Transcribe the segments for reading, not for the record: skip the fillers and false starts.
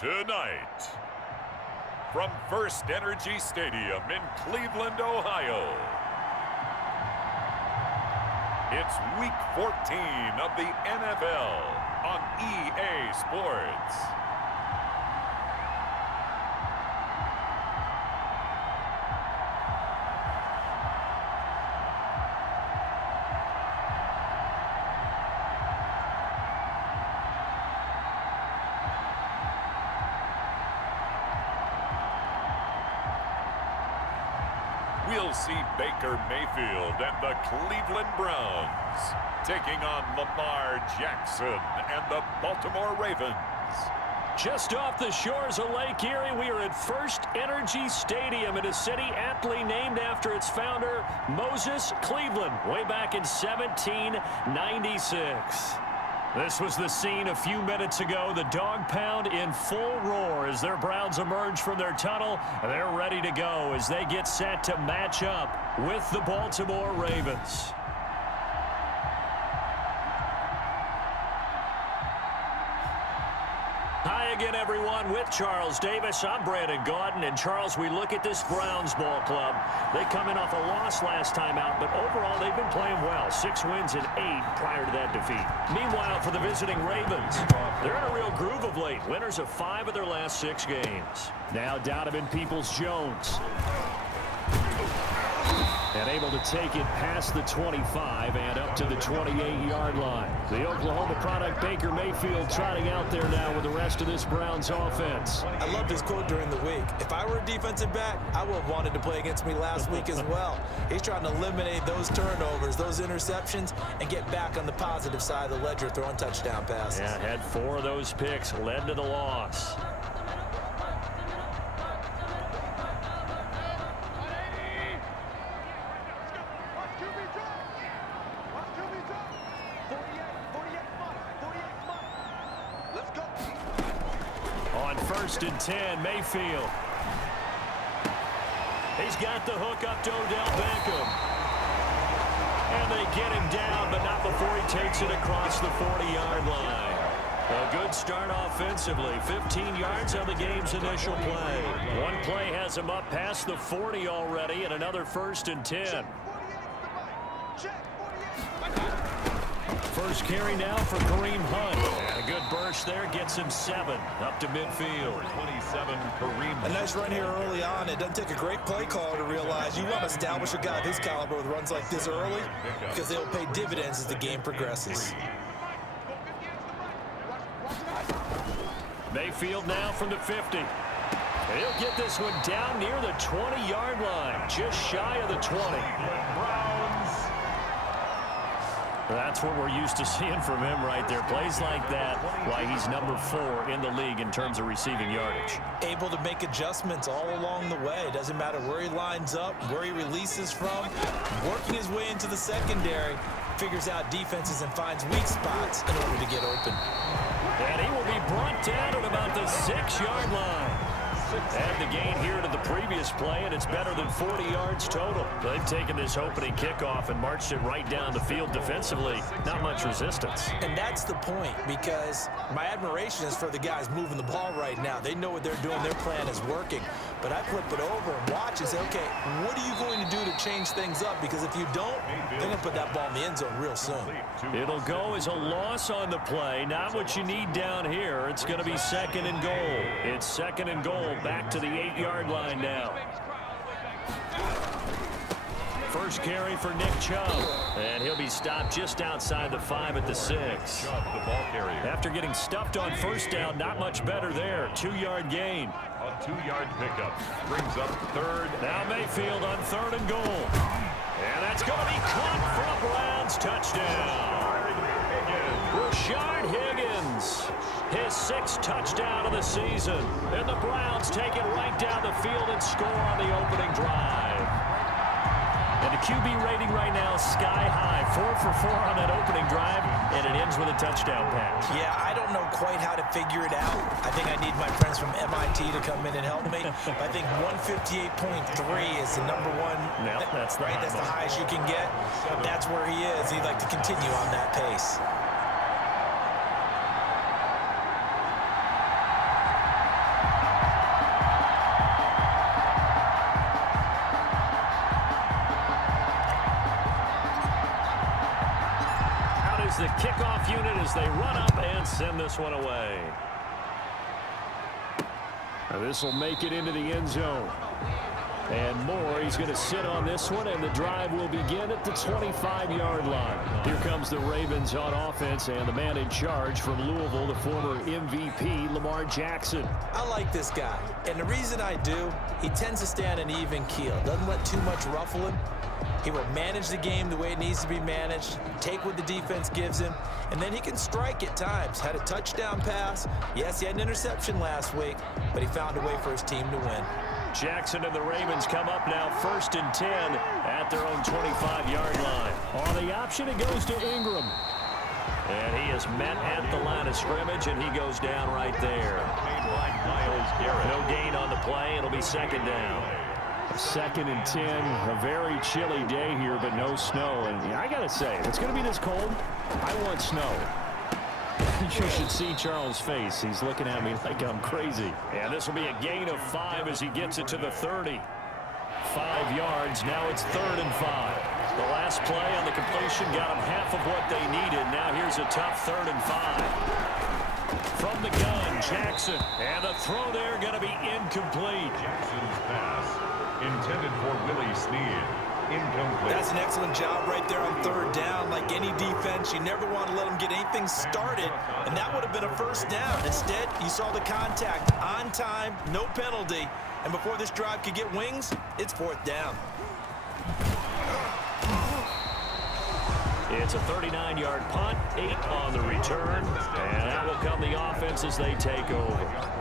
Tonight, from First Energy Stadium in Cleveland, Ohio, it's Week 14 of the NFL on EA Sports. We'll see Baker Mayfield and the Cleveland Browns taking on Lamar Jackson and the Baltimore Ravens. Just off the shores of Lake Erie, we are at First Energy Stadium in a city aptly named after its founder, Moses Cleveland, way back in 1796. This was the scene a few minutes ago. The dog pound in full roar as their Browns emerge from their tunnel. They're ready to go as they get set to match up with the Baltimore Ravens. Hi again, everyone. With Charles Davis, I'm Brandon Gaudin. And Charles, we look at this Browns ball club. They come in off a loss last time out, but overall they've been playing well. 6 wins and 8 prior to that defeat. Meanwhile, for the visiting Ravens, they're in a real groove of late. Winners of 5 of their last 6 games. Now Donovan Peoples-Jones. And able to take it past the 25 and up to the 28-yard line. The Oklahoma product, Baker Mayfield, trotting out there now with the rest of this Browns offense. I loved his quote during the week. If I were a defensive back, I would have wanted to play against me last week as well. He's trying to eliminate those turnovers, those interceptions, and get back on the positive side of the ledger, throwing touchdown passes. Yeah, had 4 of those picks, led to the loss. First and 10, Mayfield. He's got the hook up to Odell Beckham. And they get him down, but not before he takes it across the 40-yard line. A good start offensively. 15 yards on the game's initial play. One play has him up past the 40 already, and another first and 10. First carry now for Kareem Hunt. And a good burst there gets him 7 up to midfield. 27, Kareem. A nice run here early on. It doesn't take a great play caller to realize you want to establish a guy of his caliber with runs like this early because they'll pay dividends as the game progresses. Mayfield now from the 50. And he'll get this one down near the 20-yard line, just shy of the 20. That's what we're used to seeing from him right there. Plays like that, why he's number 4 in the league in terms of receiving yardage. Able to make adjustments all along the way. Doesn't matter where he lines up, where he releases from. Working his way into the secondary, figures out defenses and finds weak spots in order to get open. And he will be brought down at about the 6-yard line. And the gain here to the previous play, and it's better than 40 yards total. They've taken this opening kickoff and marched it right down the field defensively. Not much resistance. And that's the point, because my admiration is for the guys moving the ball right now. They know what they're doing. Their plan is working. But I flip it over and watch and say, okay, what are you going to do to change things up? Because if you don't, they're going to put that ball in the end zone real soon. It'll go as a loss on the play. Not what you need down here. It's going to be 2nd and goal. It's 2nd and goal. Back to the 8-yard line now. First carry for Nick Chubb. And he'll be stopped just outside the 5 at the 6. After getting stuffed on first down, not much better there. 2-yard gain. A 2-yard pickup brings up 3rd. Now Mayfield on 3rd and goal. And that's going to be caught for a Browns touchdown. Rashard Higgins. His 6th touchdown of the season. And the Browns take it right down the field and score on the opening drive. And the QB rating right now sky high. 4 for 4 on that opening drive, and it ends with a touchdown pass. Yeah, I don't know quite how to figure it out. I think I need my friends from MIT to come in and help me. I think 158.3 is the number one. No, that's right. That's the highest you can get. That's where he is. He'd like to continue on that pace. is the kickoff unit as they run up and send this one away. Now this will make it into the end zone. And Moore, he's going to sit on this one, and the drive will begin at the 25-yard line. Here comes the Ravens on offense, and the man in charge from Louisville, the former MVP, Lamar Jackson. I like this guy, and the reason I do, he tends to stay on an even keel. Doesn't let too much ruffle him. He will manage the game the way it needs to be managed, take what the defense gives him, and then he can strike at times. Had a touchdown pass. Yes, he had an interception last week, but he found a way for his team to win. Jackson and the Ravens come up now 1st and 10 at their own 25-yard line. On the option, it goes to Ingram. And he is met at the line of scrimmage, and he goes down right there. No gain on the play. It'll be 2nd down. 2nd and 10. A very chilly day here, but no snow. And I got to say, if it's going to be this cold, I want snow. You should see Charles' face. He's looking at me like I'm crazy. And this will be a gain of 5 as he gets it to the 30. 5 yards. Now it's 3rd and 5. The last play on the completion got them half of what they needed. Now here's a tough 3rd and 5. From the gun, Jackson. And the throw there going to be incomplete. Jackson's pass intended for Willie Snead. Incomplete. That's an excellent job right there on 3rd down. Like any defense, you never want to let them get anything started, and that would have been a 1st down. Instead, you saw the contact on time, no penalty, and before this drive could get wings, it's 4th down. It's a 39-yard punt, 8 on the return, and that will come the offense as they take over.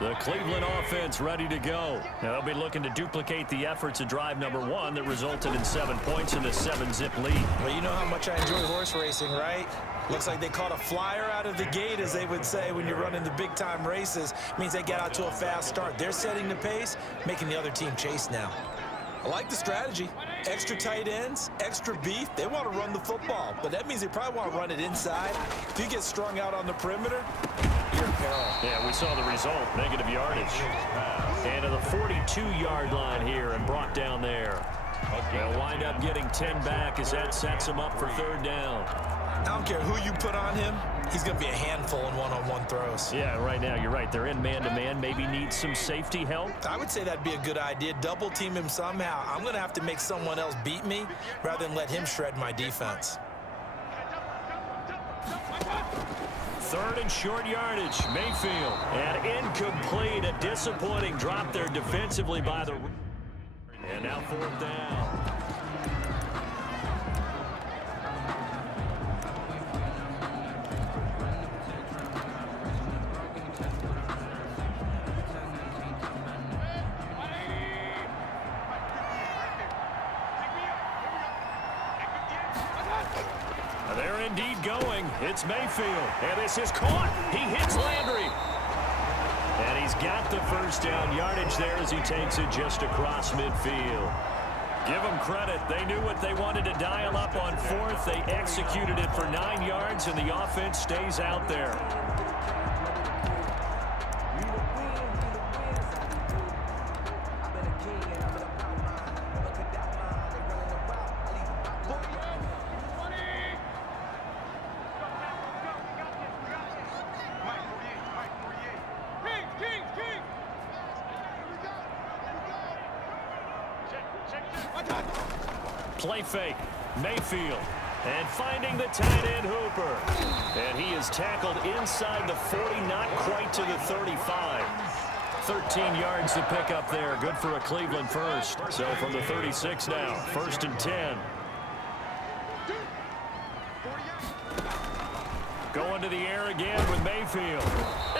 The Cleveland offense ready to go. Now they'll be looking to duplicate the efforts of drive number 1 that resulted in 7 points in the 7-zip lead. Well, you know how much I enjoy horse racing, right? Looks like they caught a flyer out of the gate, as they would say when you're running the big-time races. Means they get out to a fast start. They're setting the pace, making the other team chase now. I like the strategy. Extra tight ends, extra beef. They want to run the football, but that means they probably want to run it inside. If you get strung out on the perimeter, you're in peril. Yeah, we saw the result, negative yardage. And to the 42-yard line here and brought down there. They'll wind up getting 10 back as that sets them up for 3rd down. I don't care who you put on him. He's going to be a handful in one-on-one throws. Yeah, right now, you're right. They're in man-to-man. Maybe need some safety help. I would say that'd be a good idea. Double team him somehow. I'm going to have to make someone else beat me rather than let him shred my defense. 3rd and short yardage. Mayfield. And incomplete. A disappointing drop there defensively by the... And now 4th down. They're indeed going. It's Mayfield. And this is caught. He hits Landry. And he's got the 1st down yardage there as he takes it just across midfield. Give them credit. They knew what they wanted to dial up on 4th. They executed it for 9 yards, and the offense stays out there. Play fake. Mayfield. And finding the tight end Hooper. And he is tackled inside the 40, not quite to the 35. 13 yards to pick up there. Good for a Cleveland first. So from the 36 now, 1st and 10. Going to the air again with Mayfield.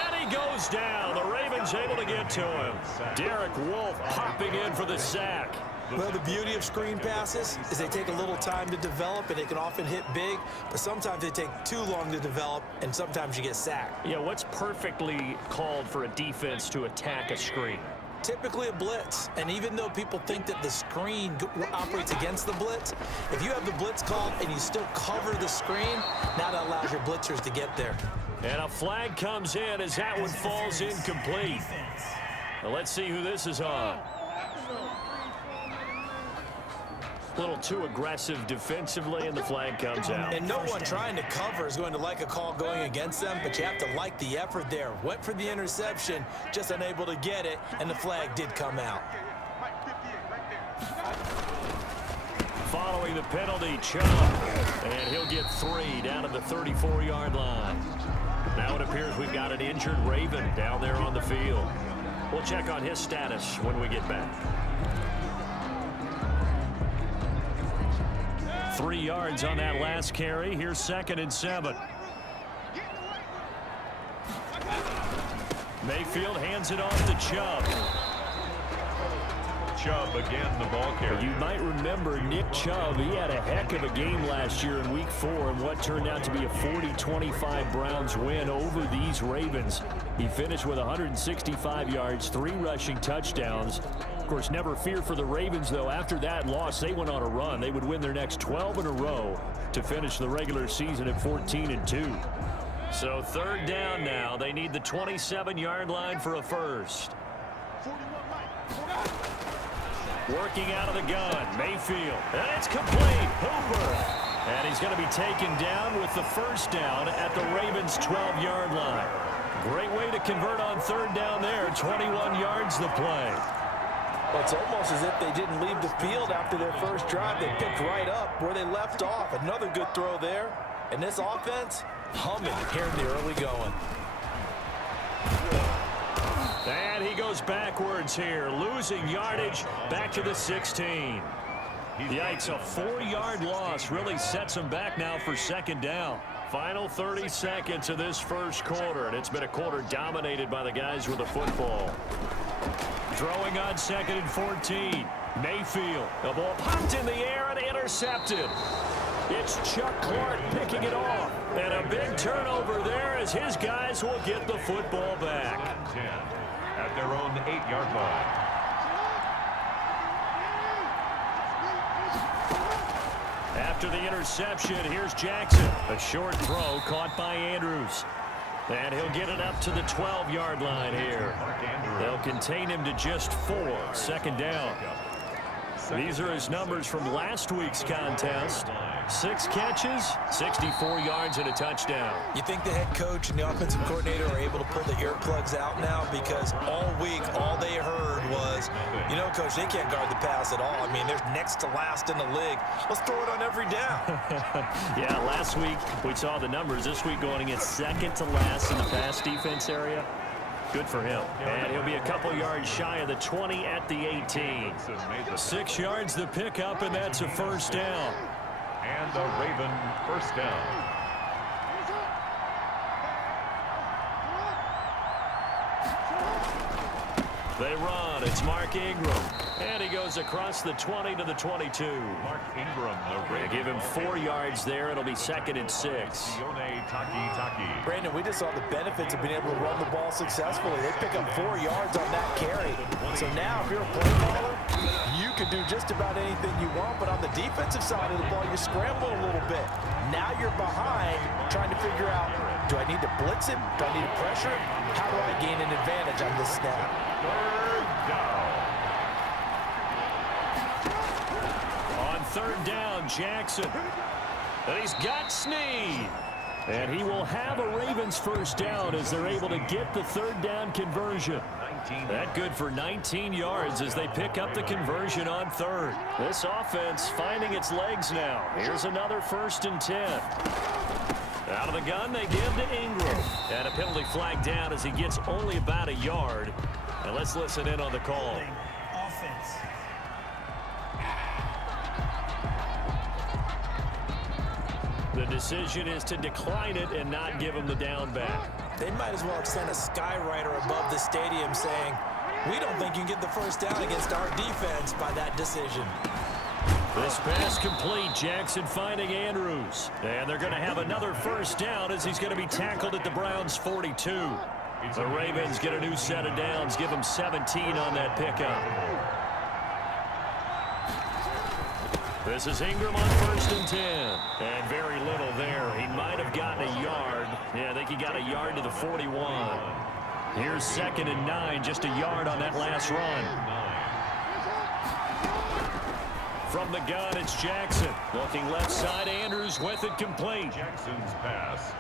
And he goes down. The Ravens able to get to him. Derek Wolfe popping in for the sack. Well, the beauty of screen passes is they take a little time to develop, and they can often hit big, but sometimes they take too long to develop, and sometimes you get sacked. Yeah, what's perfectly called for a defense to attack a screen? Typically a blitz, and even though people think that the screen operates against the blitz, if you have the blitz called and you still cover the screen, now that allows your blitzers to get there. And a flag comes in as that one falls incomplete. Well, let's see who this is on. A little too aggressive defensively, and the flag comes out. And no one trying to cover is going to like a call going against them, but you have to like the effort there. Went for the interception, just unable to get it, and the flag did come out. Following the penalty, Chubb, and he'll get 3 down at the 34-yard line. Now it appears we've got an injured Raven down there on the field. We'll check on his status when we get back. 3 yards on that last carry. Here's 2nd and 7. Mayfield hands it off to Chubb. Chubb again, the ball carrier. You might remember Nick Chubb. He had a heck of a game last year in Week 4 in what turned out to be a 40-25 Browns win over these Ravens. He finished with 165 yards, 3 rushing touchdowns. Of course, never fear for the Ravens, though. After that loss, they went on a run. They would win their next 12 in a row to finish the regular season at 14-2. So 3rd down now. They need the 27-yard line for a first. Working out of the gun, Mayfield, and it's complete. Hooper, and he's going to be taken down with the first down at the Ravens' 12-yard line. Great way to convert on 3rd down there. 21 yards the play. Well, it's almost as if they didn't leave the field after their first drive. They picked right up where they left off. Another good throw there. And this offense, humming here in the early going. And he goes backwards here, losing yardage back to the 16. Yikes, a 4-yard loss really sets him back now for 2nd down. Final 30 seconds of this first quarter, and it's been a quarter dominated by the guys with the football. Throwing on 2nd and 14. Mayfield, the ball popped in the air and intercepted. It's Chuck Clark picking it off. And a big turnover there as his guys will get the football back. At their own 8-yard line. After the interception, here's Jackson. A short throw caught by Andrews. And he'll get it up to the 12-yard line here. They'll contain him to just 4. 2nd down. These are his numbers from last week's contest. 6 catches, 64 yards, and a touchdown. You think the head coach and the offensive coordinator are able to pull the earplugs out now? Because all week, all they heard was, you know, Coach, they can't guard the pass at all. I mean, they're next to last in the league. Let's throw it on every down. Yeah, last week we saw the numbers. This week going against 2nd to last in the pass defense area. Good for him. And he'll be a couple yards shy of the 20 at the 18. 6 yards the pickup, and that's a first down. And the Raven first down. They run. It's Mark Ingram. And he goes across the 20 to the 22. Mark Ingram, the They give him 4 yards there. It'll be 2nd and 6. Brandon, we just saw the benefits of being able to run the ball successfully. They pick up 4 yards on that carry. So now if you're a play caller, you can do just about anything you want. But on the defensive side of the ball, you're scrambling a little bit. Now you're behind trying to figure out, do I need to blitz him? Do I need to pressure him? How do I gain an advantage on this snap? 3rd down. On 3rd down, Jackson. And he's got Snead. And he will have a Ravens first down as they're able to get the 3rd down conversion. That good for 19 yards as they pick up the conversion on 3rd. This offense finding its legs now. Here's another 1st and 10. Out of the gun, they give to Ingram. And a penalty flag down as he gets only about a yard. And let's listen in on the call. Offense. The decision is to decline it and not give him the down back. They might as well have sent a skywriter above the stadium saying, we don't think you can get the first down against our defense by that decision. This pass complete. Jackson finding Andrews. And they're going to have another first down as he's going to be tackled at the Browns' 42. The Ravens get a new set of downs. Give them 17 on that pickup. This is Ingram on 1st and 10. And very little there. He might have gotten a yard. Yeah, I think he got a yard to the 41. Here's 2nd and 9. Just a yard on that last run. From the gun, it's Jackson. Looking left side, Andrews with it complete. Jackson's pass.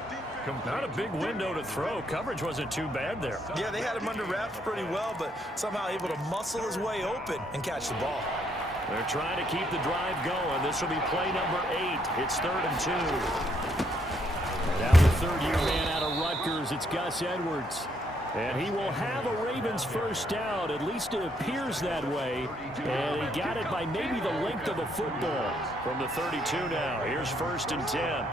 Not a big window to throw. Coverage wasn't too bad there. Yeah, they had him under wraps pretty well, but somehow able to muscle his way open and catch the ball. They're trying to keep the drive going. This will be play number 8. It's 3rd and 2. Now the third-year man out of Rutgers, it's Gus Edwards. And he will have a Ravens first down. At least it appears that way. And he got it by maybe the length of a football. From the 32 now. Here's 1st and 10.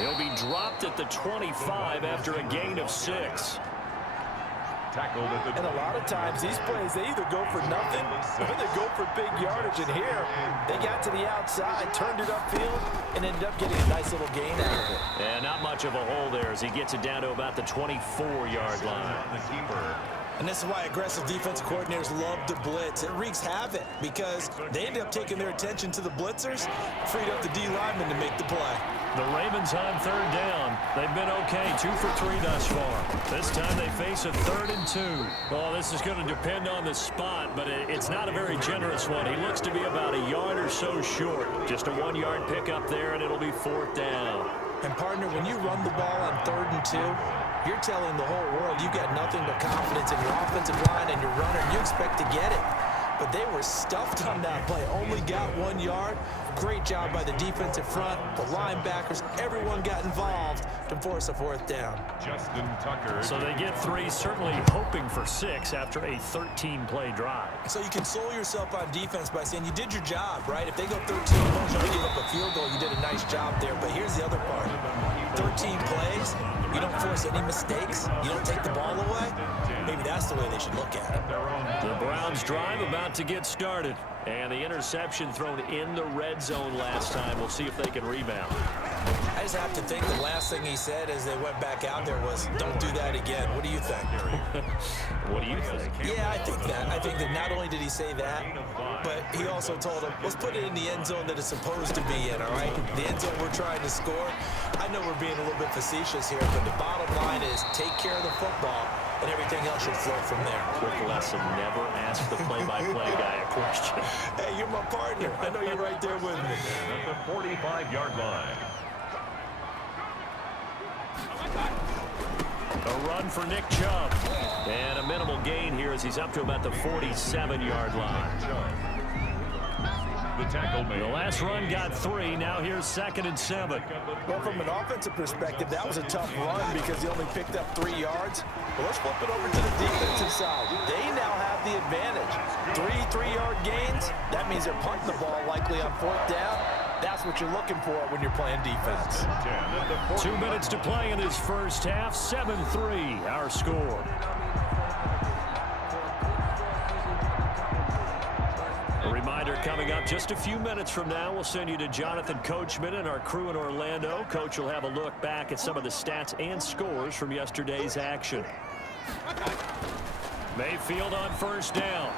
He'll be dropped at the 25 after a gain of 6. Tackled at the And a lot of times these plays, they either go for nothing or they go for big yardage. And here, they got to the outside, turned it upfield, and ended up getting a nice little gain out of it. And not much of a hole there as he gets it down to about the 24-yard line. the keeper. And this is why aggressive defensive coordinators love to blitz. It wreaks havoc because they end up taking their attention to the blitzers, freed up the D lineman to make the play. The Ravens on 3rd down. They've been okay, 2 for 3 thus far. This time they face a 3rd and 2. Well, this is going to depend on the spot, but it's not a very generous one. He looks to be about a yard or so short. Just a 1-yard pickup there, and it'll be 4th down. And, partner, when you run the ball on 3rd and 2, you're telling the whole world you've got nothing but confidence in your offensive line and your runner, and you expect to get it. But they were stuffed on that play, only got 1 yard. Great job by the defensive front, the linebackers, everyone got involved to force a 4th down. Justin Tucker. So they get 3, certainly hoping for 6 after a 13-play drive. So you console yourself on defense by saying you did your job, right? If they go 13 points, you give up a field goal, you did a nice job there. But here's the other part. 13 plays, you don't force any mistakes, you don't take the ball away. Maybe that's the way they should look at it. The Browns drive about to get started. And the interception thrown in the red zone last time. We'll see if they can rebound. I just have to think the last thing he said as they went back out there was, don't do that again. What do you think? What do you think? Yeah, I think that. I think that not only did he say that, but he also told him, let's put it in the end zone that it's supposed to be in, all right? The end zone we're trying to score. I know we're being a little bit facetious here, but the bottom line is take care of the football, and everything else should flow from there. Quick lesson, never ask the play-by-play guy a question. Hey, you're my partner. I know you're right there with me. At the 45-yard line. A run for Nick Chubb. And a minimal gain here as he's up to about the 47-yard line. The tackle made. The last run got 3. Now here's 2nd and 7. Well, from an offensive perspective, that was a tough run because he only picked up 3 yards. But let's flip it over to the defensive side. They now have the advantage. 3 3-yard gains. That means they're punting the ball likely on 4th down. That's what you're looking for when you're playing defense. 2 minutes to play in this first half. 7-3 our score. A reminder coming up just a few minutes from now. We'll send you to Jonathan Coachman and our crew in Orlando. Coach will have a look back at some of the stats and scores from yesterday's action. Mayfield on 1st down.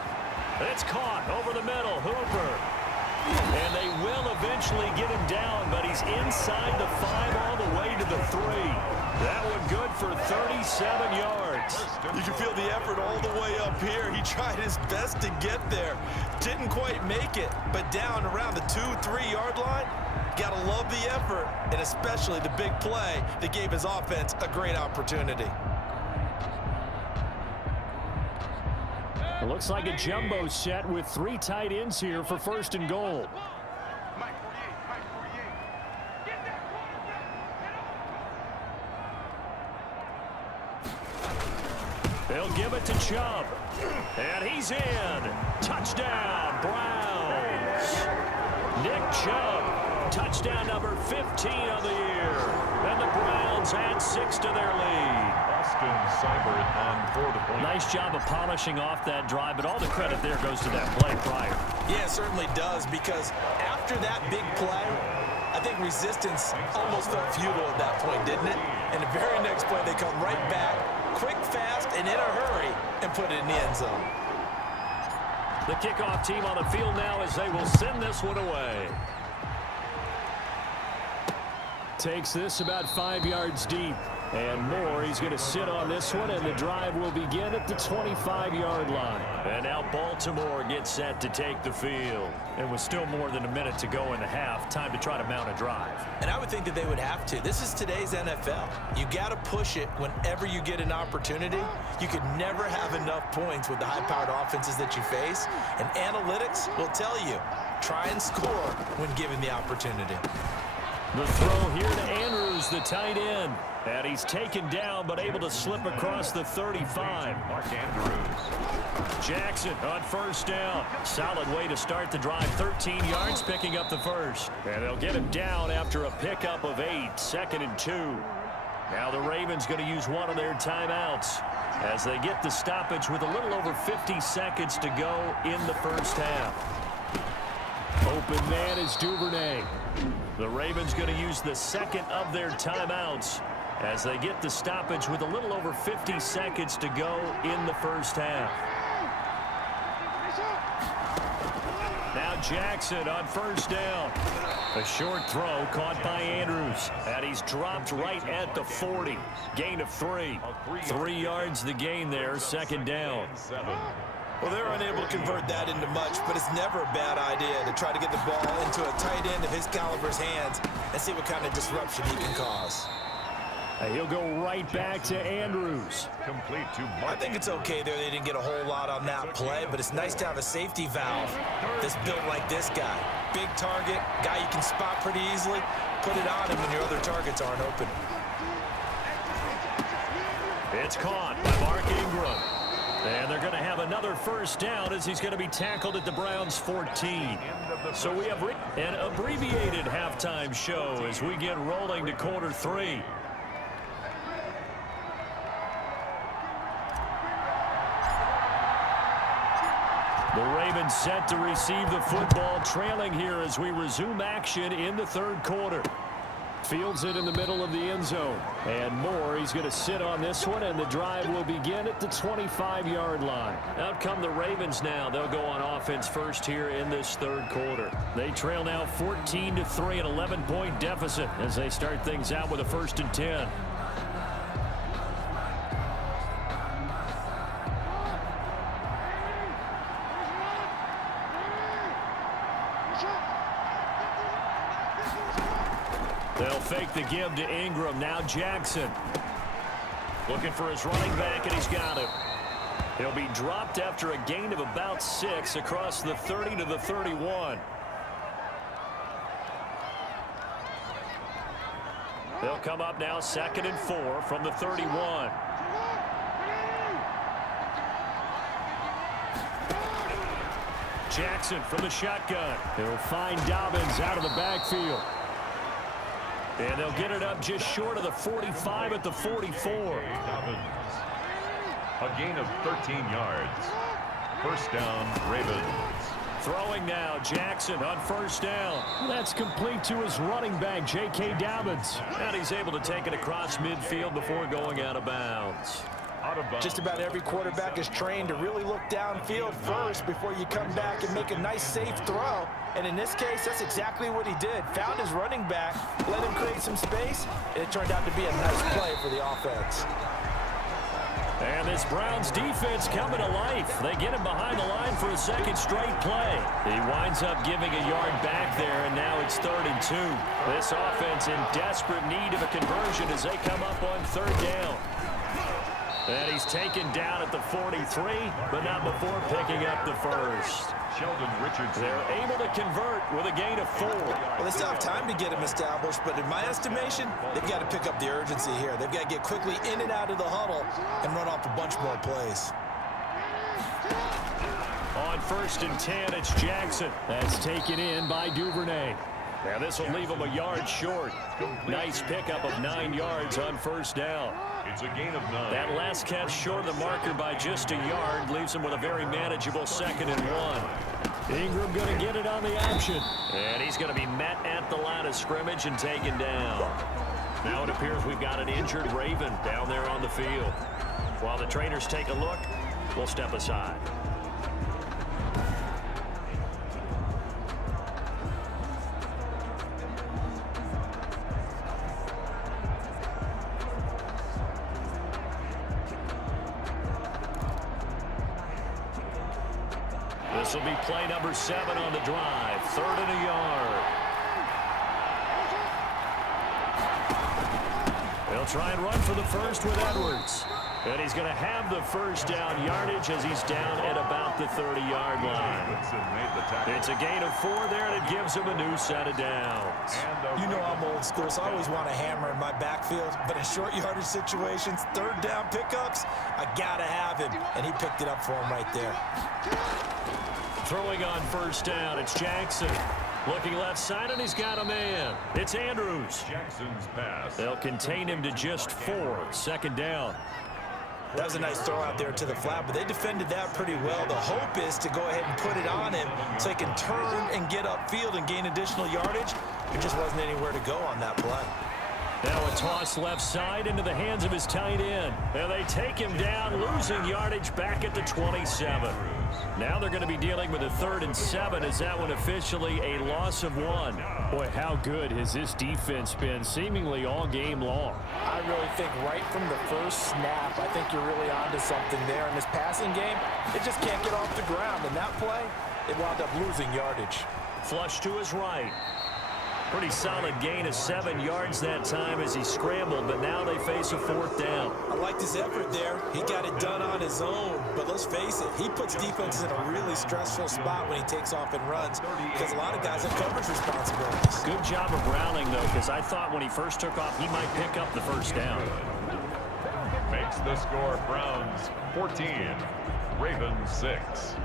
It's caught over the middle. Hooper. And they will eventually get him down, but he's inside the 5 all the way to the 3. That one good for 37 yards. You can feel the effort all the way up here. He tried his best to get there. Didn't quite make it, but down around the 2-3 yard line, gotta love the effort, and especially the big play that gave his offense a great opportunity. It looks like a jumbo set with 3 tight ends here for 1st and goal. They'll give it to Chubb. And he's in. Touchdown, Browns. Nick Chubb, touchdown number 15 of the year. And the Browns add 6 to their lead. Seibert on for the point. Nice job of polishing off that drive, but all the credit there goes to that play prior. Yeah, it certainly does, because after that big play, I think resistance almost felt futile at that point, didn't it? And the very next play, they come right back, quick, fast, and in a hurry, and put it in the end zone. The kickoff team on the field now as they will send this one away. Takes this about 5 yards deep. And Moore, he's going to sit on this one, and the drive will begin at the 25-yard line. And now Baltimore gets set to take the field. And with still more than a minute to go in the half, time to try to mount a drive. And I would think that they would have to. This is today's NFL. You got to push it whenever you get an opportunity. You could never have enough points with the high-powered offenses that you face. And analytics will tell you, try and score when given the opportunity. The throw here to Andrews, the tight end. And he's taken down, but able to slip across the 35. Mark Andrews. Jackson on first down. Solid way to start the drive. 13 yards, picking up the first. And they'll get him down after a pickup of 8. 2nd and 2. Now the Ravens going to use one of their timeouts as they get the stoppage with a little over 50 seconds to go in the first half. Open man is Duvernay. The Ravens going to use the second of their timeouts as they get the stoppage with a little over 50 seconds to go in the first half. Now Jackson on first down. A short throw caught by Andrews. And he's dropped right at the 40. Gain of 3. 3 yards the gain there, 2nd down. Well, they're unable to convert that into much, but it's never a bad idea to try to get the ball into a tight end of his caliber's hands and see what kind of disruption he can cause. He'll go right back to Andrews. Complete to Mark. I think it's okay there. They didn't get a whole lot on that play, but it's nice to have a safety valve that's built like this guy. Big target, guy you can spot pretty easily. Put it on him when your other targets aren't open. It's caught by Mark Ingram. And they're going to have another first down as he's going to be tackled at the Browns' 14. So we have an abbreviated halftime show as we get rolling to quarter 3. The Ravens set to receive the football, trailing here as we resume action in the third quarter. Fields it in the middle of the end zone. And Moore, he's going to sit on this one, and the drive will begin at the 25-yard line. Out come the Ravens now. They'll go on offense first here in this third quarter. They trail now 14-3, an 11-point deficit as they start things out with a 1st and 10. They'll fake the give to Ingram. Now Jackson. Looking for his running back, and he's got him. He'll be dropped after a gain of about 6 across the 30 to the 31. They'll come up now 2nd and 4 from the 31. Jackson from the shotgun. He'll find Dobbins out of the backfield. And they'll get it up just short of the 45 at the 44. Dobbins. A gain of 13 yards. First down, Ravens. Throwing now, Jackson on first down. That's complete to his running back, J.K. Dobbins. And he's able to take it across midfield before going out of bounds. Just about every quarterback is trained to really look downfield first before you come back and make a nice, safe throw. And in this case, that's exactly what he did. Found his running back, let him create some space, and it turned out to be a nice play for the offense. And this Browns defense coming to life. They get him behind the line for a 2nd straight play. He winds up giving a yard back there, and now it's 3rd and 2. This offense in desperate need of a conversion as they come up on 3rd down. And he's taken down at the 43, but not before picking up the first. Sheldon Richardson. They're able to convert with a gain of 4. Well, they still have time to get him established, but in my estimation, they've got to pick up the urgency here. They've got to get quickly in and out of the huddle and run off a bunch more plays. On 1st and 10, it's Jackson. That's taken in by Duvernay. Now this will leave him a yard short. Nice pickup of 9 yards on 1st down. It's a gain of 9. That last catch short of the marker by just a yard leaves him with a very manageable 2nd and 1. Ingram going to get it on the action. And he's going to be met at the line of scrimmage and taken down. Now it appears we've got an injured Raven down there on the field. While the trainers take a look, we'll step aside. This will be play number 7 on the drive. 3rd and a yard. They'll try and run for the first with Edwards. And he's going to have the first down yardage as he's down at about the 30-yard line. It's a gain of 4 there, and it gives him a new set of downs. You know I'm old school, so I always want a hammer in my backfield. But in short yardage situations, 3rd down pickups, I got to have him. And he picked it up for him right there. Throwing on first down, it's Jackson. Looking left side, and he's got a man. It's Andrews. Jackson's pass. They'll contain him to just 4. 2nd down. That was a nice throw out there to the flat, but they defended that pretty well. The hope is to go ahead and put it on him so he can turn and get upfield and gain additional yardage. There just wasn't anywhere to go on that play. Now a toss left side into the hands of his tight end. And they take him down, losing yardage back at the 27. Now they're going to be dealing with a 3rd and 7 as that one officially a loss of 1. Boy, how good has this defense been seemingly all game long? I really think right from the first snap, I think you're really onto something there. In this passing game, it just can't get off the ground. In that play, it wound up losing yardage. Flush to his right. Pretty solid gain of 7 yards that time as he scrambled, but now they face a 4th down. I liked his effort there. He got it done on his own, but let's face it, he puts defenses in a really stressful spot when he takes off and runs because a lot of guys have coverage responsibilities. Good job of rounding, though, because I thought when he first took off, he might pick up the first down. Makes the score Browns 14, Ravens 6.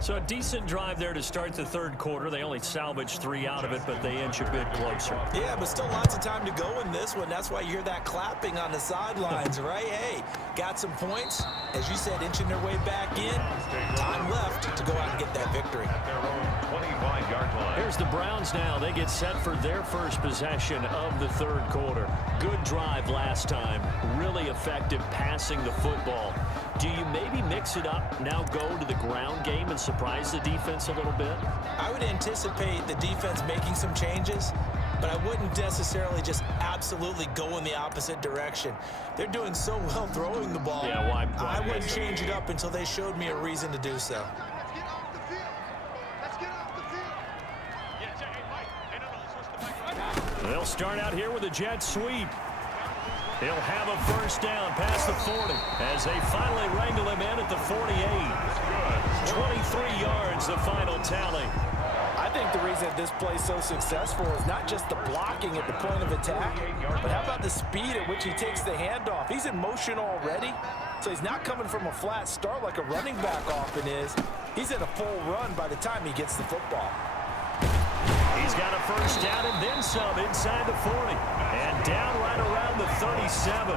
So a decent drive there to start the 3rd quarter. They only salvaged 3 out of it, but they inch a bit closer. Yeah, but still lots of time to go in this one. That's why you hear that clapping on the sidelines, right? Hey, got some points. As you said, inching their way back in. Time left to go out and get that victory. At their own 25-yard line. Here's the Browns now. They get set for their first possession of the 3rd quarter. Good drive last time. Really effective passing the football. Do you maybe mix it up, now go to the ground game and surprise the defense a little bit? I would anticipate the defense making some changes, but I wouldn't necessarily just absolutely go in the opposite direction. They're doing so well throwing the ball. Yeah, why I wouldn't change it up until they showed me a reason to do so. They'll start out here with a jet sweep. He'll have a first down past the 40 as they finally wrangle him in at the 48. 23 yards, the final tally. I think the reason this play is so successful is not just the blocking at the point of attack, but how about the speed at which he takes the handoff? He's in motion already, so he's not coming from a flat start like a running back often is. He's in a full run by the time he gets the football. He's got a first down and then some inside the 40. And down right around the 37.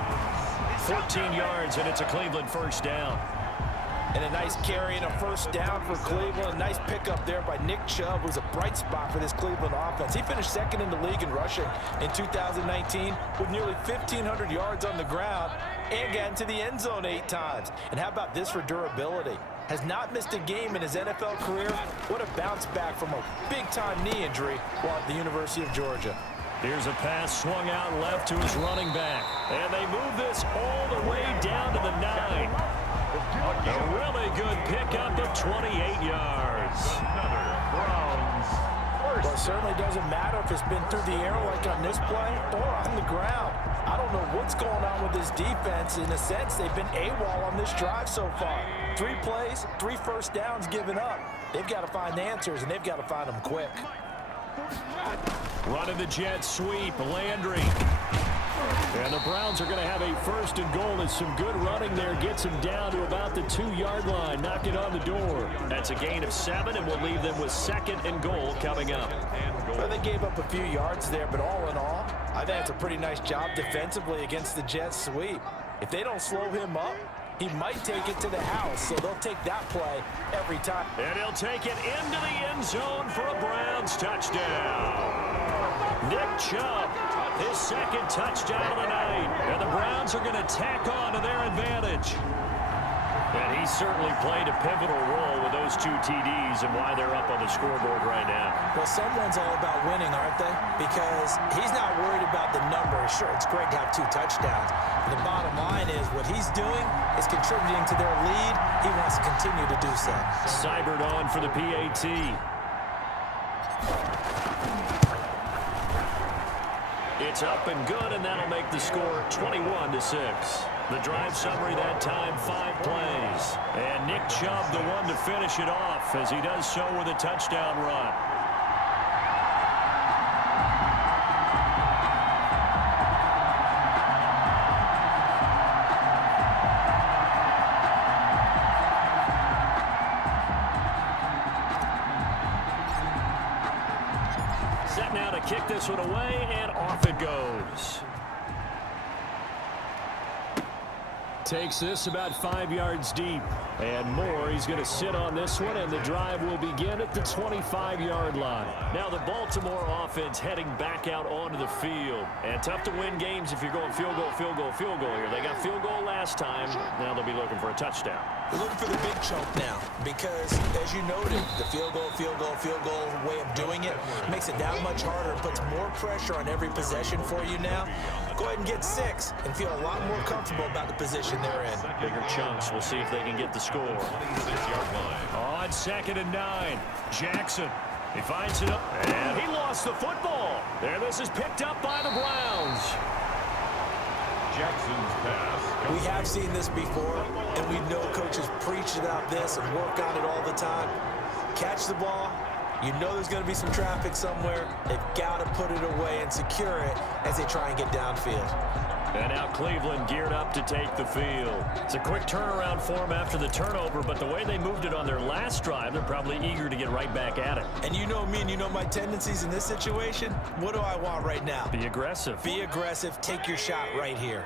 14 yards, and it's a Cleveland first down. And a nice carry and a first down for Cleveland. A nice pickup there by Nick Chubb, who's a bright spot for this Cleveland offense. He finished 2nd in the league in rushing in 2019 with nearly 1,500 yards on the ground and got into the end zone 8 times. And how about this for durability? Has not missed a game in his NFL career. What a bounce back from a big-time knee injury while at the University of Georgia. Here's a pass swung out left to his running back. And they move this all the way down to the 9. A really good pickup of 28 yards. Another Browns first. Well, it certainly doesn't matter if it's been through the air like on this play or on the ground. I don't know what's going on with this defense. In a sense, they've been AWOL on this drive so far. 3 plays, 3 first downs given up. They've got to find answers, and they've got to find them quick. Running the jet sweep, Landry. And the Browns are going to have a first and goal as some good running there gets him down to about the 2-yard line, knocking on the door. That's a gain of 7, and we'll leave them with 2nd and goal coming up. Well, they gave up a few yards there, but all in all, I think it's a pretty nice job defensively against the jet sweep. If they don't slow him up, he might take it to the house, so they'll take that play every time. And he'll take it into the end zone for a Browns touchdown. Nick Chubb, his 2nd touchdown of the night. And the Browns are going to tack on to their advantage. And he certainly played a pivotal role with those 2 TDs and why they're up on the scoreboard right now. Well, someone's all about winning, aren't they? Because he's not worried about the numbers. Sure, it's great to have 2 touchdowns. But the bottom line is what he's doing is contributing to their lead. He wants to continue to do so. Cybert on for the PAT. It's up and good, and that'll make the score 21-6. The drive summary that time, 5 plays. And Nick Chubb, the one to finish it off, as he does so with a touchdown run. Set now to kick this one away, and off it goes. Takes this about 5 yards deep. And more, he's going to sit on this one, and the drive will begin at the 25-yard line. Now the Baltimore offense heading back out onto the field. And tough to win games if you're going field goal, field goal, field goal here. They got field goal last time. Now they'll be looking for a touchdown. We're looking for the big chunk now because, as you noted, the field goal way of doing it makes it that much harder. It puts more pressure on every possession for you now. Go ahead and get 6 and feel a lot more comfortable about the position they're in. Bigger chunks. We'll see if they can get the score. On 2nd and 9, Jackson. He finds it up, and he lost the football. There, this is picked up by the Browns. Jackson's pass. We have seen this before, and we know coaches preach about this and work on it all the time. Catch the ball. You know there's going to be some traffic somewhere. They've got to put it away and secure it as they try and get downfield. And now Cleveland geared up to take the field. It's a quick turnaround for them after the turnover, but the way they moved it on their last drive, they're probably eager to get right back at it. And you know me and you know my tendencies in this situation. What do I want right now? Be aggressive. Be aggressive. Take your shot right here.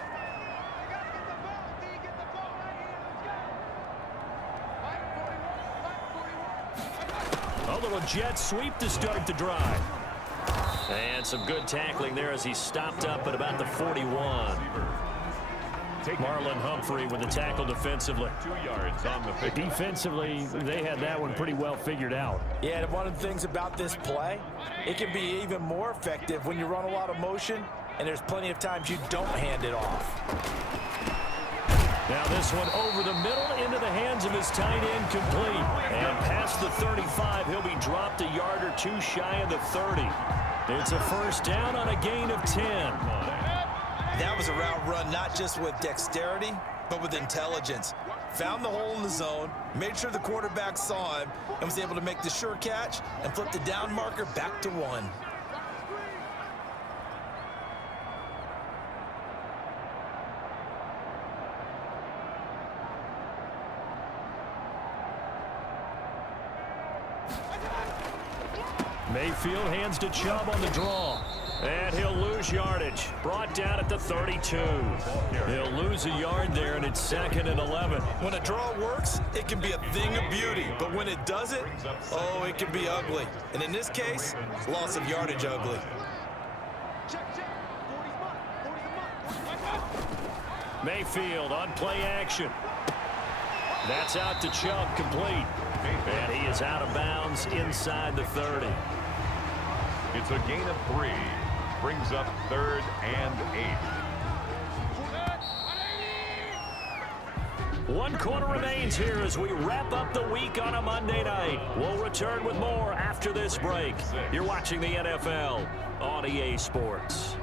A little jet sweep to start the drive. And some good tackling there as he stopped up at about the 41. Marlon Humphrey with the tackle defensively. 2 yards on the pick. Defensively, they had that one pretty well figured out. Yeah, and one of the things about this play, it can be even more effective when you run a lot of motion, and there's plenty of times you don't hand it off. Now this one over the middle into the hands of his tight end, complete. And past the 35, he'll be dropped a yard or 2 shy of the 30. It's a first down on a gain of 10. That was a route run not just with dexterity, but with intelligence. Found the hole in the zone, made sure the quarterback saw him, and was able to make the sure catch and flip the down marker back to 1. Mayfield hands to Chubb on the draw. And he'll lose yardage. Brought down at the 32. He'll lose a yard there, and it's 2nd and 11. When a draw works, it can be a thing of beauty. But when it doesn't, oh, it can be ugly. And in this case, loss of yardage ugly. Mayfield on play action. That's out to Chubb, complete. And he is out of bounds inside the 30. It's a gain of 3. Brings up 3rd and 8. 1 quarter remains here as we wrap up the week on a Monday night. We'll return with more after this break. You're watching the NFL on EA Sports.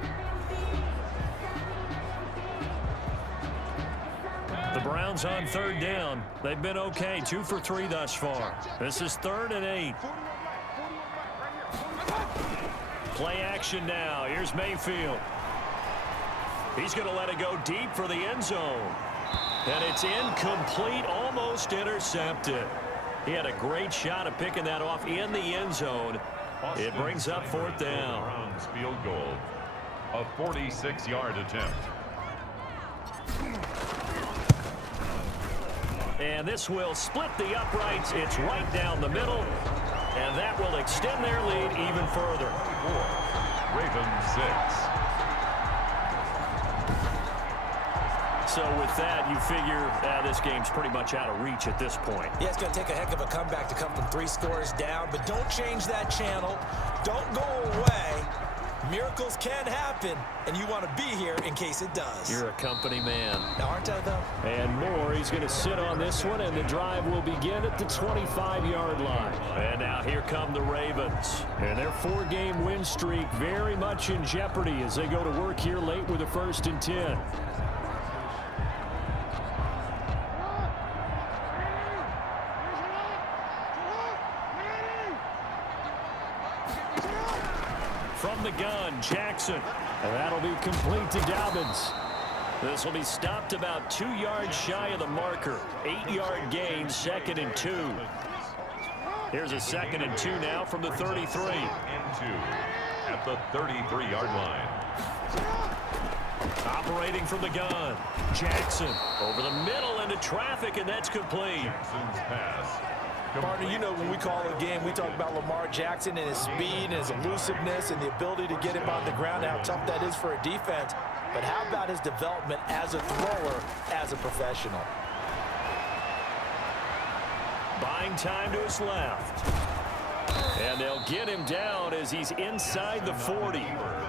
The Browns on 3rd down. They've been okay, 2 for 3 thus far. This is 3rd and 8. Play action now. Here's Mayfield. He's going to let it go deep for the end zone. And it's incomplete, almost intercepted. He had a great shot at picking that off in the end zone. It brings up 4th down. Browns field goal. A 46-yard attempt. And this will split the uprights. It's right down the middle. And that will extend their lead even further. Ravens 6. So with that, you figure this game's pretty much out of reach at this point. Yeah, it's going to take a heck of a comeback to come from 3 scores down, but don't change that channel. Don't go away. Miracles can happen, and you want to be here in case it does. You're a company man. Now, aren't I, though? And more, he's going to sit on this one, and the drive will begin at the 25-yard line. And now here come the Ravens. And their 4-game win streak very much in jeopardy as they go to work here late with a 1st and 10. From the gun, Jackson. And that'll be complete to Dobbins. This will be stopped about 2 yards shy of the marker. 8-yard gain, 2nd and 2. Here's a 2nd and 2 now from the 33. 2nd and 2 at the 33-yard line. Operating from the gun, Jackson over the middle into traffic, and that's complete. Jackson's pass. Partner, you know when we call a game, we talk about Lamar Jackson and his speed and his elusiveness and the ability to get him on the ground and how tough that is for a defense. But how about his development as a thrower, as a professional? Buying time to his left. And they'll get him down as he's inside the 40.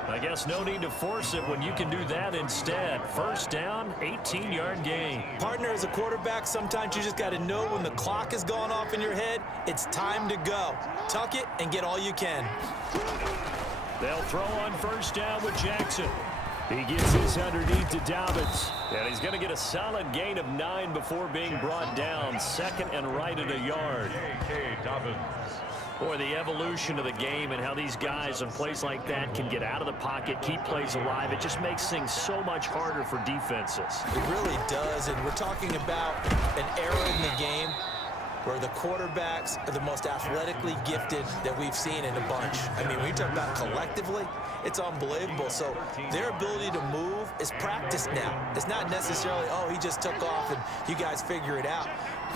I guess no need to force it when you can do that instead. 1st down, 18-yard gain. Partner, as a quarterback, sometimes you just got to know when the clock has gone off in your head, it's time to go. Tuck it and get all you can. They'll throw on 1st down with Jackson. He gets this underneath to Dobbins. And he's going to get a solid gain of 9 before being brought down. 2nd and right at a yard. Dobbins. Boy, the evolution of the game and how these guys in plays like that can get out of the pocket, keep plays alive, it just makes things so much harder for defenses. It really does, and we're talking about an era in the game where the quarterbacks are the most athletically gifted that we've seen in a bunch. I mean, when you talk about collectively, it's unbelievable. So their ability to move is practiced now. It's not necessarily, oh, he just took off and you guys figure it out.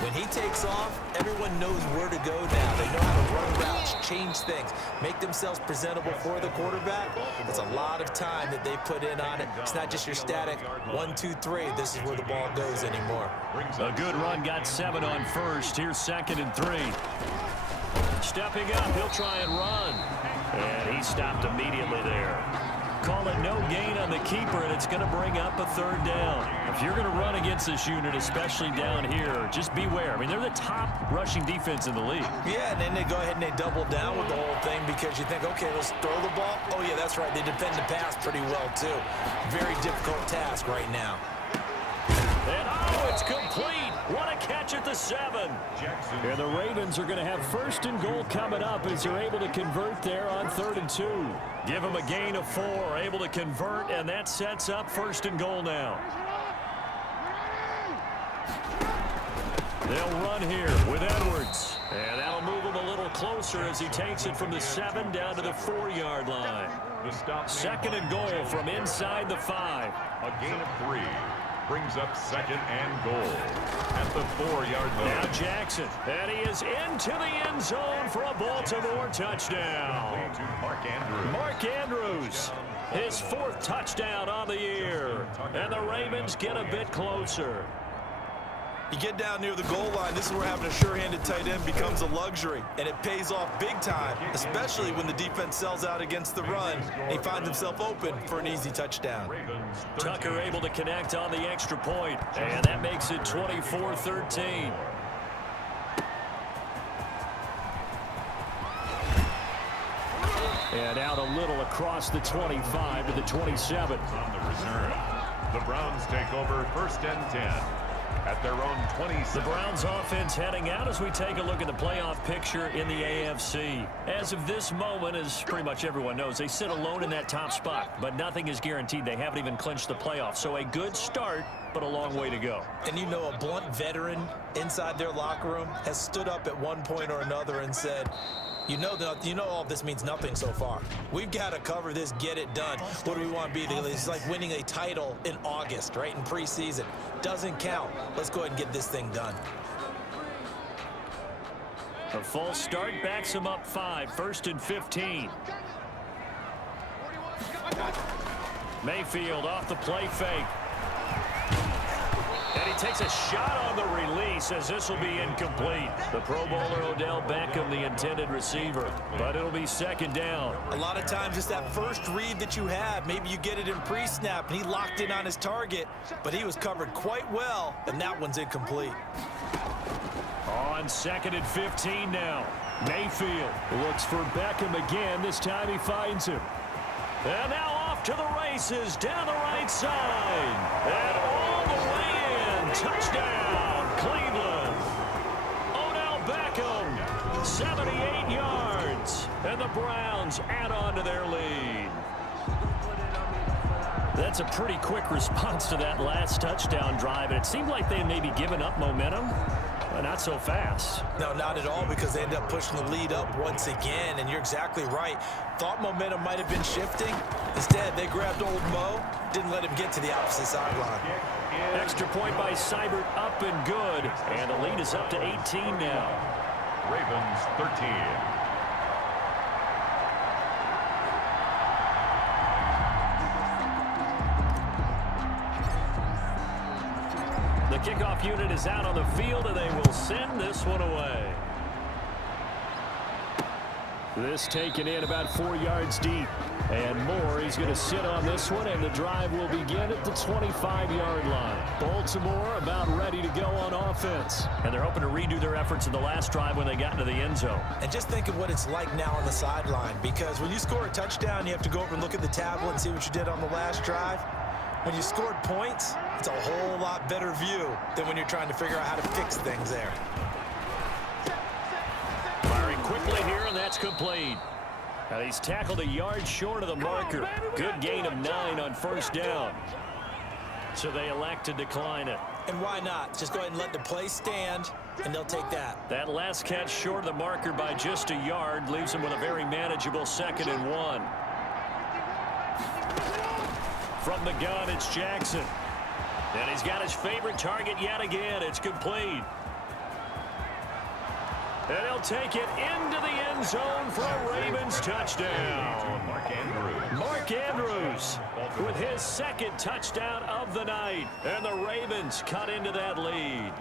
When he takes off, everyone knows where to go now. They know how to run routes, change things, make themselves presentable for the quarterback. It's a lot of time that they put in on it. It's not just your static 1, 2, 3. This is where the ball goes anymore. A good run, got 7 on 1st. Here's 2nd and 3. Stepping up, he'll try and run. And he stopped immediately there. Call it no gain on the keeper, and it's going to bring up a 3rd down. If you're going to run against this unit, especially down here, just beware. I mean, they're the top rushing defense in the league. Yeah, and then they go ahead and they double down with the whole thing because you think, okay, let's throw the ball. Oh, yeah, that's right. They defend the pass pretty well, too. Very difficult task right now. And, oh, it's complete. What a catch at the 7. And the Ravens are going to have 1st and goal coming up as they're able to convert there on 3rd and 2. Give them a gain of 4, able to convert, and that sets up 1st and goal now. They'll run here with Edwards. And that'll move him a little closer as he takes it from the 7 down to the 4-yard line. 2nd and goal from inside the 5. A gain of 3. Brings up 2nd and goal at the 4-yard line. Now Jackson, and he is into the end zone for a Baltimore touchdown. To Mark Andrews. Mark Andrews, his 4th touchdown on the year. And the Ravens get a bit closer. You get down near the goal line, this is where having a sure-handed tight end becomes a luxury, and it pays off big time, especially when the defense sells out against the run, and he finds himself open for an easy touchdown. Tucker able to connect on the extra point, and that makes it 24-13. And out a little across the 25 to the 27. On the reserve, the Browns take over 1st and 10. At their own 27. The Browns offense heading out as we take a look at the playoff picture in the AFC. As of this moment, as pretty much everyone knows, they sit alone in that top spot, but nothing is guaranteed. They haven't even clinched the playoffs. So a good start, but a long way to go. And you know, a blunt veteran inside their locker room has stood up at one point or another and said, you know all this means nothing so far. We've got to cover this, get it done. What do we want to be? It's like winning a title in August, right, in preseason. Doesn't count. Let's go ahead and get this thing done. A false start backs him up 5, 1st and 15. Mayfield off the play fake. takes a shot on the release as this will be incomplete. The Pro Bowler Odell Beckham, the intended receiver, but it'll be second down. A lot of times it's that first read that you have. Maybe you get it in pre-snap, and he locked in on his target, but he was covered quite well, and that one's incomplete. On second and 15 now. Mayfield looks for Beckham again. This time he finds him. And now off to the races down the right side. And all the way in. Touchdown, Cleveland. Odell Beckham, 78 yards. And the Browns add on to their lead. That's a pretty quick response to that last touchdown drive. And it seemed like they had maybe given up momentum. Not so fast. No, not at all, because they end up pushing the lead up once again, and you're exactly right. Thought momentum might have been shifting. Instead, they grabbed old Mo, didn't let him get to the opposite sideline. Extra point by Seibert, up and good, and the lead is up to 18 now. Ravens 13. The kickoff unit is out on the field, and they will send this one away. This taken in about 4 yards deep. And more, he's going to sit on this one, and the drive will begin at the 25-yard line. Baltimore about ready to go on offense. And they're hoping to redo their efforts in the last drive when they got into the end zone. And just think of what it's like now on the sideline, because when you score a touchdown, you have to go over and look at the tablet and see what you did on the last drive. When you scored points, it's a whole lot better view than when you're trying to figure out how to fix things there. Firing quickly here, and that's complete. Now he's tackled a yard short of the marker. Good gain of 9 on first down. So they elect to decline it. And why not? Just go ahead and let the play stand, and they'll take that. That last catch short of the marker by just a yard leaves him with a very manageable 2nd and 1. From the gun, it's Jackson. And he's got his favorite target yet again. It's complete. And he'll take it into the end zone for a Ravens touchdown. Mark Andrews with his 2nd touchdown of the night. And the Ravens cut into that lead.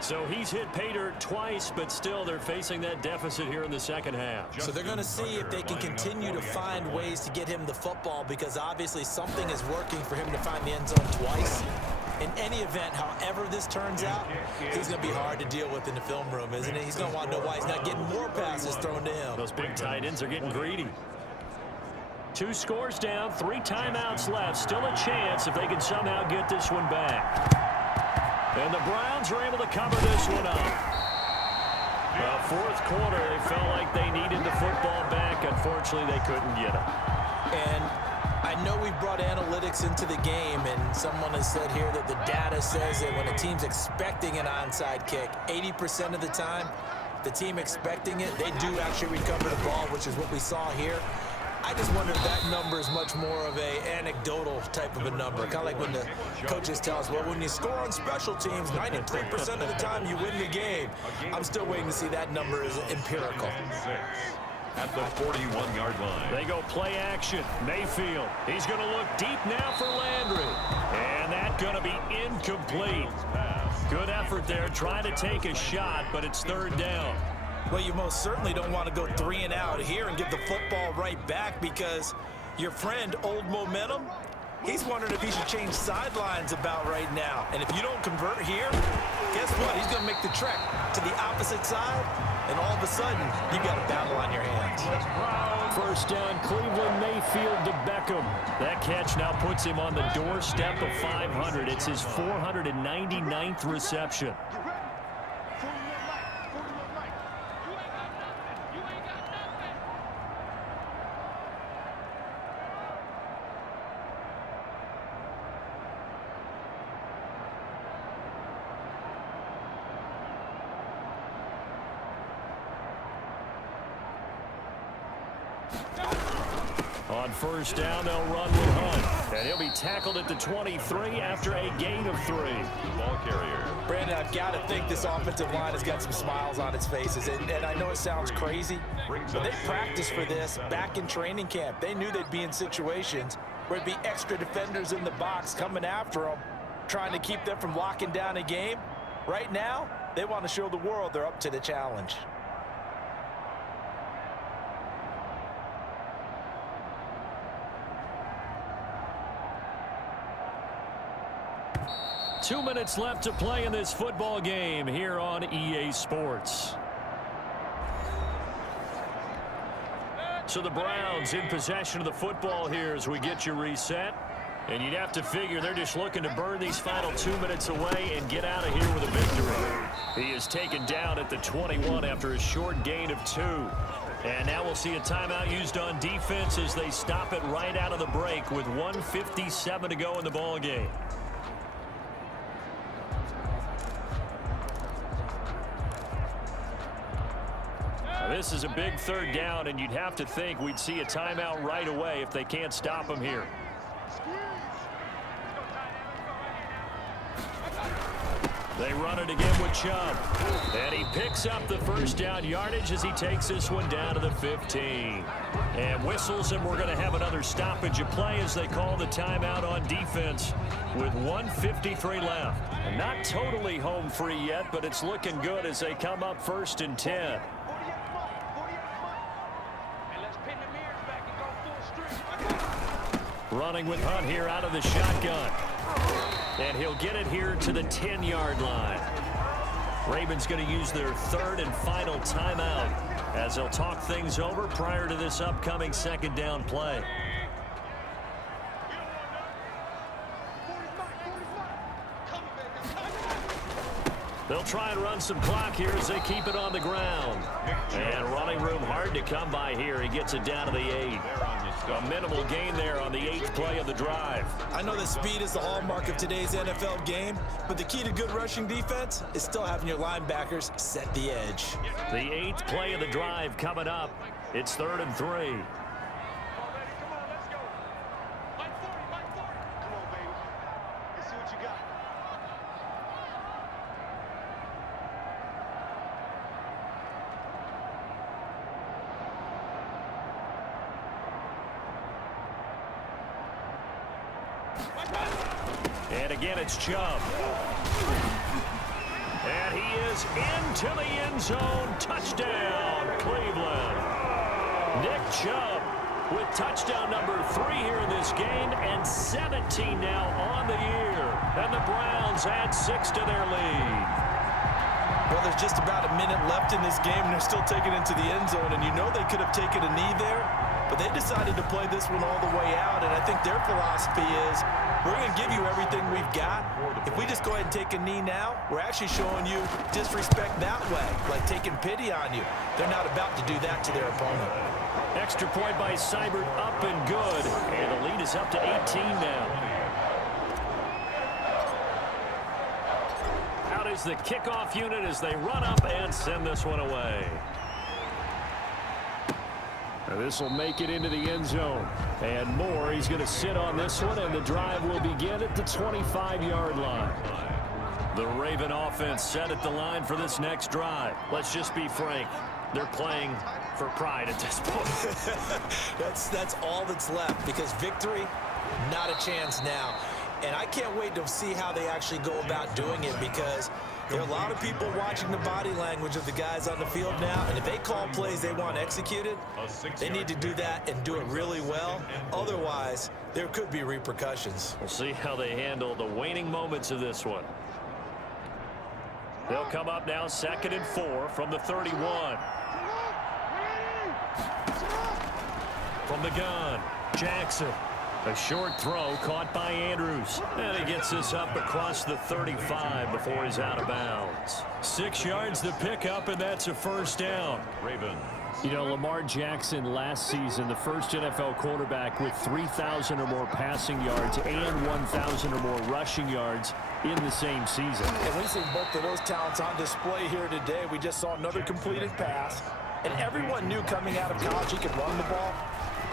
So he's hit pay dirt twice, but still they're facing that deficit here in the second half. So they're going to see if they can continue to find ways to get him the football, because obviously something is working for him to find the end zone twice. In any event, however this turns out, he's going to be hard to deal with in the film room, isn't he? He's going to want to know why he's not getting more passes thrown to him. Those big tight ends are getting greedy. 2 scores down, 3 timeouts left. Still a chance if they can somehow get this one back. And the Browns are able to cover this one up. Well, 4th quarter, they felt like they needed the football back. Unfortunately, they couldn't get it. And I know we've brought analytics into the game, and someone has said here that the data says that when a team's expecting an onside kick, 80% of the time, the team expecting it, they do actually recover the ball, which is what we saw here. I just wonder if that number is much more of a anecdotal type of a number. Kind of like when the coaches tell us, well, when you score on special teams, 93% of the time you win the game. I'm still waiting to see that number is empirical. At the 41-yard line. They go play action. Mayfield. He's going to look deep now for Landry. And that's going to be incomplete. Good effort there, trying to take a shot, but it's 3rd down. Well, you most certainly don't want to go 3 and out here and give the football right back, because your friend, Old Momentum, he's wondering if he should change sidelines about right now. And if you don't convert here, guess what? He's going to make the trek to the opposite side, and all of a sudden, you've got a battle on your hands. First down, Cleveland, Mayfield to Beckham. That catch now puts him on the doorstep of 500. It's his 499th reception. On first down, they'll run with Hunt. And he'll be tackled at the 23 after a gain of 3. Ball carrier. Brandon, I've got to think this offensive line has got some smiles on its faces. And I know it sounds crazy, but they practiced for this back in training camp. They knew they'd be in situations where it'd be extra defenders in the box coming after them. trying to keep them from locking down a game. Right now, they want to show the world they're up to the challenge. Two minutes left to play in this football game here on EA Sports. So the Browns in possession of the football here as we get you reset. And you'd have to figure they're just looking to burn these final 2 minutes away and get out of here with a victory. He is taken down at the 21 after a short gain of 2. And now we'll see a timeout used on defense as they stop it right out of the break with 1:57 to go in the ball game. This is a big third down, and you'd have to think we'd see a timeout right away if they can't stop him here. They run it again with Chubb. And he picks up the first down yardage as he takes this one down to the 15. And whistles, and we're going to have another stoppage of play as they call the timeout on defense with 1:53 left. And not totally home free yet, but it's looking good as they come up 1st and 10. Running with Hunt here out of the shotgun. And he'll get it here to the 10-yard line. Ravens going to use their 3rd and final timeout as they'll talk things over prior to this upcoming 2nd down play. They'll try and run some clock here as they keep it on the ground. And running room hard to come by here. He gets it down to the 8. A minimal gain there on the 8th play of the drive. I know that speed is the hallmark of today's NFL game, but the key to good rushing defense is still having your linebackers set the edge. The 8th play of the drive coming up. It's 3rd and 3. And again, it's Chubb. And he is into the end zone. Touchdown, Cleveland. Nick Chubb with touchdown number 3 here in this game and 17 now on the year. And the Browns add 6 to their lead. Well, there's just about a minute left in this game, and they're still taking it to the end zone. And you know they could have taken a knee there, but they decided to play this one all the way out. And I think their philosophy is, we're going to give you everything we've got. If we just go ahead and take a knee now, we're actually showing you disrespect that way, like taking pity on you. They're not about to do that to their opponent. Extra point by Seibert, up and good. And the lead is up to 18 now. Out is the kickoff unit as they run up and send this one away. This will make it into the end zone. And more, he's going to sit on this one, and the drive will begin at the 25-yard line. The Raven offense set at the line for this next drive. Let's just be frank. They're playing for pride at this point. That's all that's left, because victory, not a chance now. And I can't wait to see how they actually go about doing it, because there are a lot of people watching the body language of the guys on the field now, and if they call plays they want executed, they need to do that and do it really well. Otherwise, there could be repercussions. We'll see how they handle the waning moments of this one. They'll come up now 2nd and 4 from the 31. From the gun, Jackson. A short throw caught by Andrews. And he gets this up across the 35 before he's out of bounds. 6 yards the pickup, and that's a 1st down. Ravens. You know, Lamar Jackson last season, the first NFL quarterback with 3,000 or more passing yards and 1,000 or more rushing yards in the same season. And we've seen both of those talents on display here today. We just saw another completed pass. And everyone knew coming out of college he could run the ball.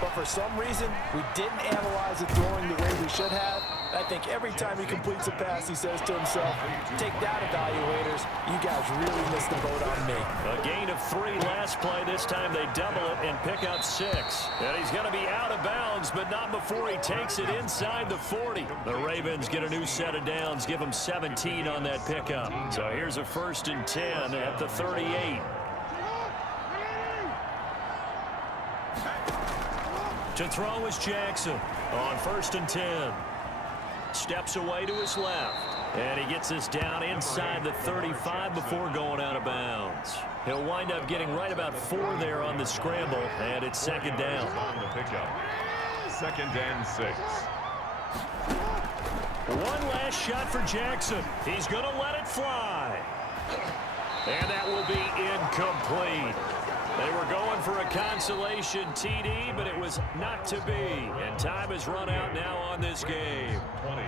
But for some reason, we didn't analyze the throwing the way we should have. And I think every time he completes a pass, he says to himself, take that, evaluators. You guys really missed the boat on me. A gain of 3 left. last play. This time they double it and pick up 6. And he's going to be out of bounds, but not before he takes it inside the 40. The Ravens get a new set of downs, give them 17 on that pickup. So here's a 1st and 10 at the 38. To throw is Jackson on 1st and 10. Steps away to his left. And he gets this down inside the 35 before going out of bounds. He'll wind up getting right about 4 there on the scramble, and it's 2nd down. On the pickup. 2nd and 6. One last shot for Jackson. He's going to let it fly. And that will be incomplete. They were going for a consolation TD, but it was not to be. And time has run out now on this game. 20.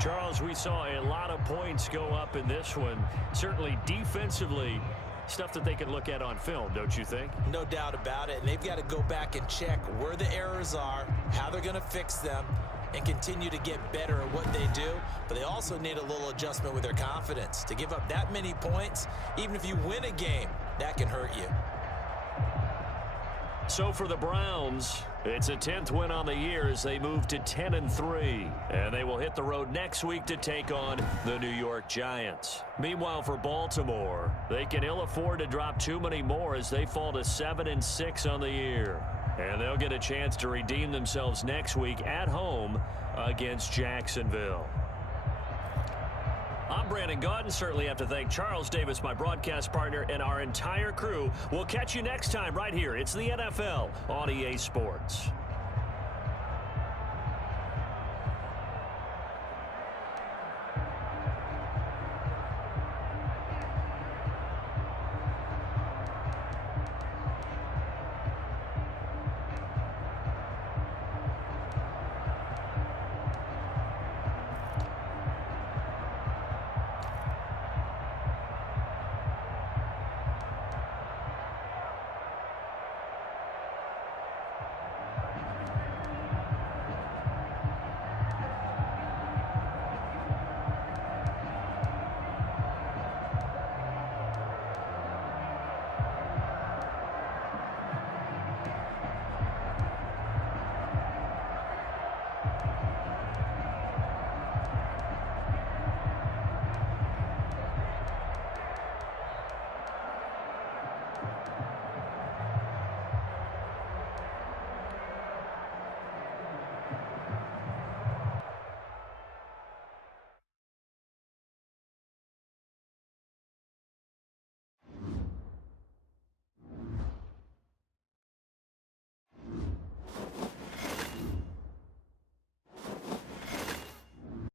Charles, we saw a lot of points go up in this one. Certainly defensively, stuff that they can look at on film, don't you think? No doubt about it. And they've got to go back and check where the errors are, how they're going to fix them, and continue to get better at what they do. But they also need a little adjustment with their confidence. To give up that many points, even if you win a game, that can hurt you. So for the Browns, it's a 10th win on the year as they move to 10-3. And they will hit the road next week to take on the New York Giants. Meanwhile, for Baltimore, they can ill afford to drop too many more as they fall to 7-6 on the year. And they'll get a chance to redeem themselves next week at home against Jacksonville. I'm Brandon Gaudin. Certainly have to thank Charles Davis, my broadcast partner, and our entire crew. We'll catch you next time right here. It's the NFL on EA Sports.